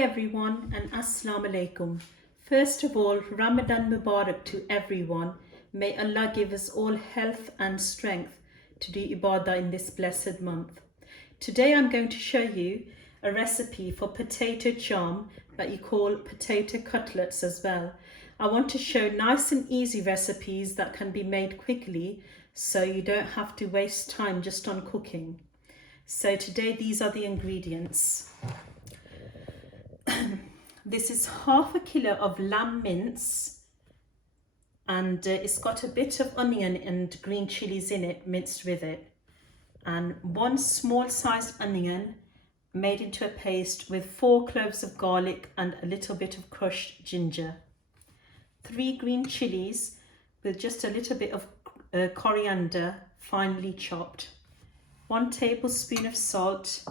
Hi everyone and Assalamu alaikum. First of all, Ramadan Mubarak to everyone. May Allah give us all health and strength to do ibadah in this blessed month. Today I'm going to show you a recipe for potato jam that you call potato cutlets as well. I want to show nice and easy recipes that can be made quickly so you don't have to waste time just on cooking. So today these are the ingredients. This is half a kilo of lamb mince, and it's got a bit of onion and green chilies in it, minced with it, and one small sized onion made into a paste with 4 cloves of garlic and a little bit of crushed ginger, 3 green chilies with just a little bit of coriander finely chopped, 1 tablespoon of salt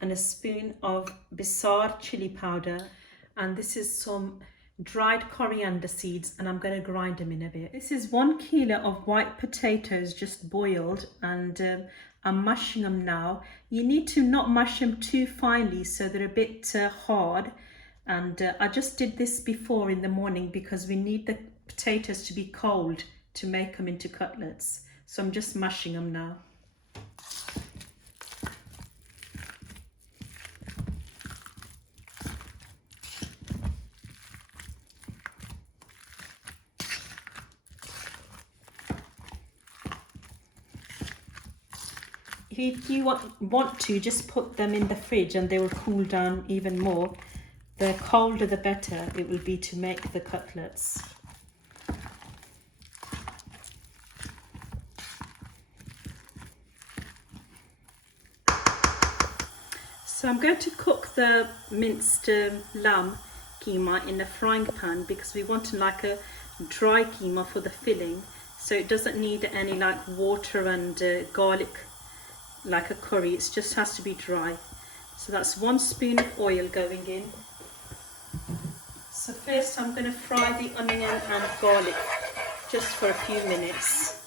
and a spoon of Bisar chili powder, and this is some dried coriander seeds, and I'm going to grind them in a bit. This is 1 kilo of white potatoes just boiled, and I'm mashing them now. You need to not mash them too finely so they're a bit hard, and I just did this before in the morning because we need the potatoes to be cold to make them into cutlets. So I'm just mashing them now. If you want to, just put them in the fridge and they will cool down even more. The colder the better it will be to make the cutlets. So I'm going to cook the minced lamb keema in a frying pan because we want like a dry keema for the filling, so it doesn't need any like water and garlic like a curry. It just has to be dry. So that's 1 spoon of oil going in. So first I'm going to fry the onion and garlic just for a few minutes.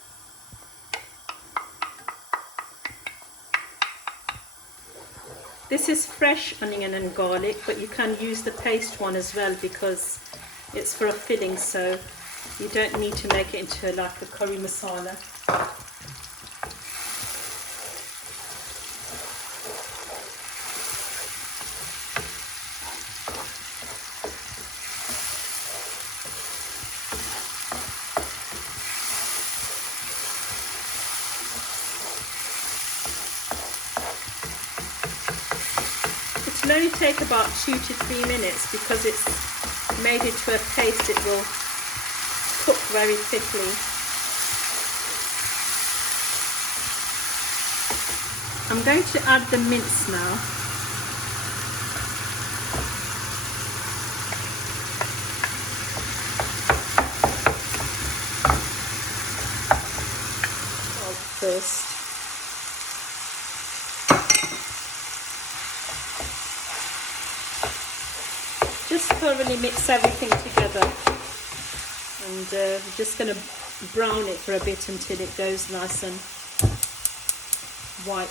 This is fresh onion and garlic, but you can use the paste one as well because it's for a filling, so you don't need to make it into like a curry masala. It'll only take about 2 to 3 minutes because it's made into a paste. It will cook very quickly. I'm going to add the mince now. Salt first. Just thoroughly mix everything together, and we're just going to brown it for a bit until it goes nice and white.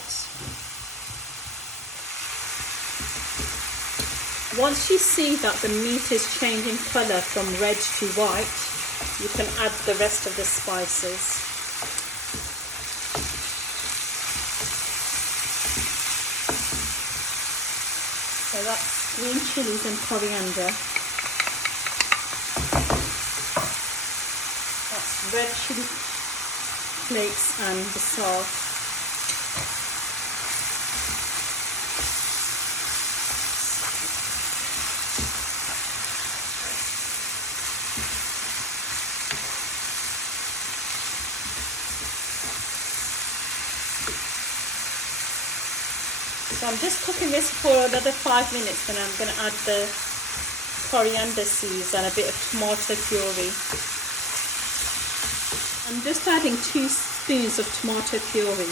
Once you see that the meat is changing colour from red to white, you can add the rest of the spices. So that's green chilies and coriander. That's red chili flakes and the salt. So I'm just cooking this for another 5 minutes, and I'm going to add the coriander seeds and a bit of tomato puree. I'm just adding 2 spoons of tomato puree.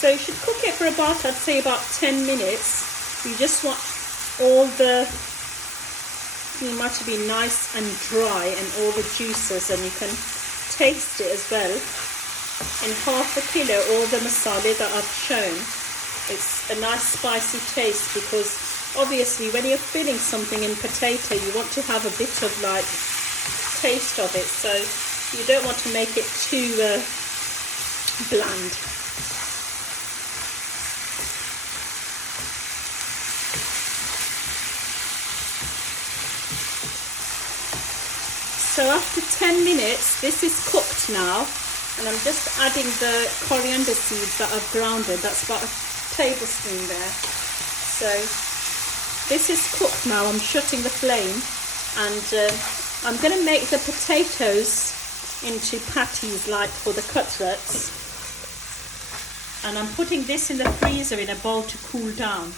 So you should cook it for about, I'd say about 10 minutes. You just want all the keema to be nice and dry and all the juices, and you can taste it as well. in half a kilo all the masala that I've shown. It's a nice spicy taste, because obviously when you're filling something in potato, you want to have a bit of like taste of it, so you don't want to make it too bland. So after 10 minutes, this is cooked now, and I'm just adding the coriander seeds that I've grounded. That's about a tablespoon there. So this is cooked now. I'm shutting the flame, and I'm going to make the potatoes into patties like for the cutlets, and I'm putting this in the freezer in a bowl to cool down.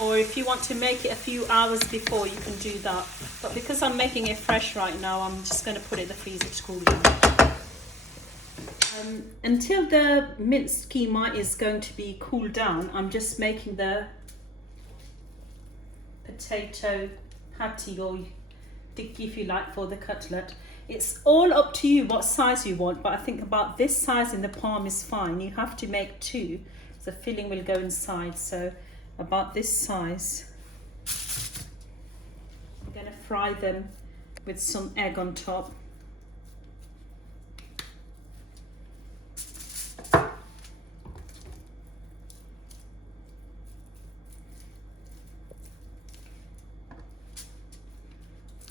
Or if you want to make it a few hours before, you can do that. But because I'm making it fresh right now, I'm just going to put it in the freezer to cool down. Until the minced keema is going to be cooled down, I'm just making the potato patty, or tikki if you like, for the cutlet. It's all up to you what size you want, but I think about this size in the palm is fine. You have to make two, so the filling will go inside. So about this size. I'm going to fry them with some egg on top.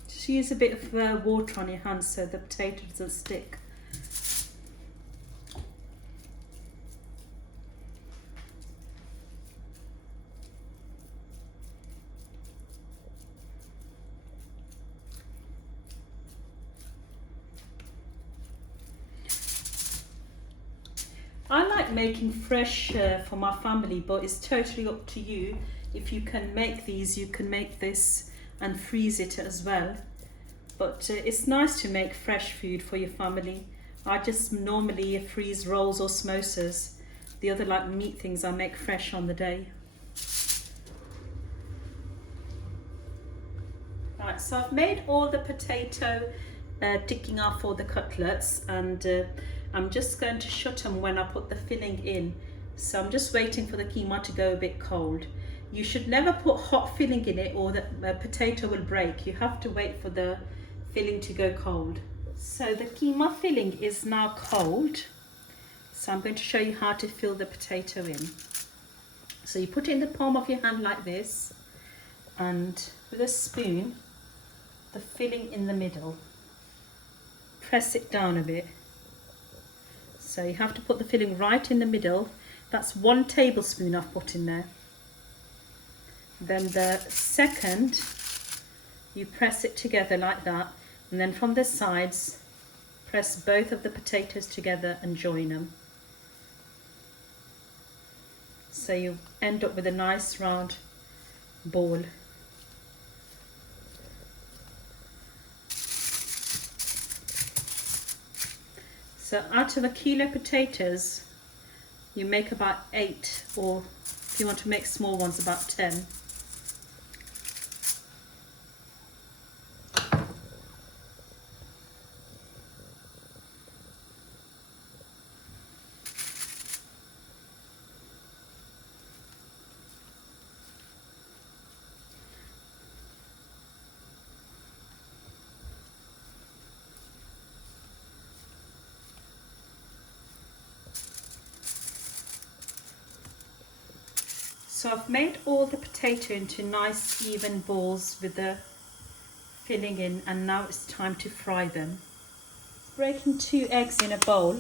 Just use a bit of water on your hands so the potato doesn't stick. I like making fresh for my family, but it's totally up to you. If you can make these, you can make this and freeze it as well. But it's nice to make fresh food for your family. I just normally freeze rolls or samosas. The other like meat things I make fresh on the day. Right, so I've made all the potato ticking off for the cutlets, and I'm just going to shut them when I put the filling in. So I'm just waiting for the keema to go a bit cold. You should never put hot filling in it, or the potato will break. You have to wait for the filling to go cold. So the keema filling is now cold. So I'm going to show you how to fill the potato in. So you put it in the palm of your hand like this, and with a spoon, the filling in the middle. Press it down a bit. So you have to put the filling right in the middle. That's 1 tablespoon I've put in there. Then the second, you press it together like that, and then from the sides, press both of the potatoes together and join them. So you end up with a nice round ball. So out of a kilo potatoes, you make about 8, or if you want to make small ones, about 10. So I've made all the potato into nice even balls with the filling in, and now it's time to fry them. Breaking 2 eggs in a bowl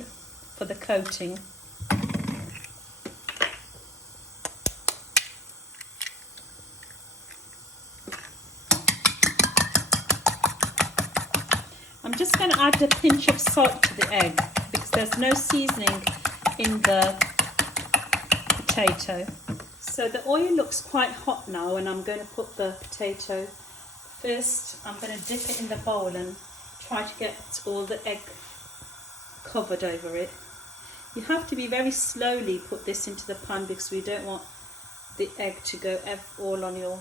for the coating. I'm just going to add a pinch of salt to the egg because there's no seasoning in the potato. So the oil looks quite hot now, and I'm going to put the potato first. I'm going to dip it in the bowl and try to get all the egg covered over it. You have to be very slowly put this into the pan because we don't want the egg to go all on your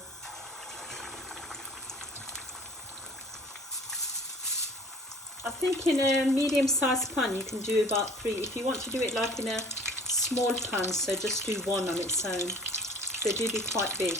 I think in a medium-sized pan you can do about 3. If you want to do it like in a small pan, so just do 1 on its own. They do be quite big.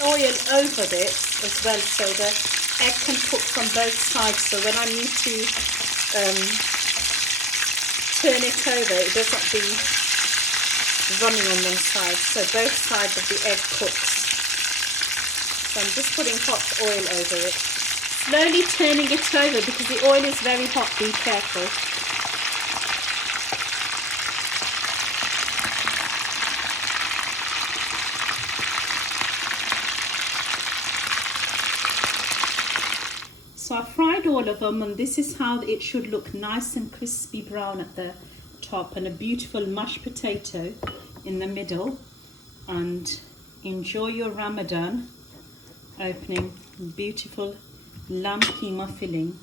Oil over it as well, so the egg can cook from both sides, so when I need to turn it over it doesn't be running on one side, so both sides of the egg cooks. So I'm just putting hot oil over it, slowly turning it over because the oil is very hot, be careful. So I fried all of them, and this is how it should look, nice and crispy brown at the top, and a beautiful mashed potato in the middle. And enjoy your Ramadan, opening beautiful lamb keema filling.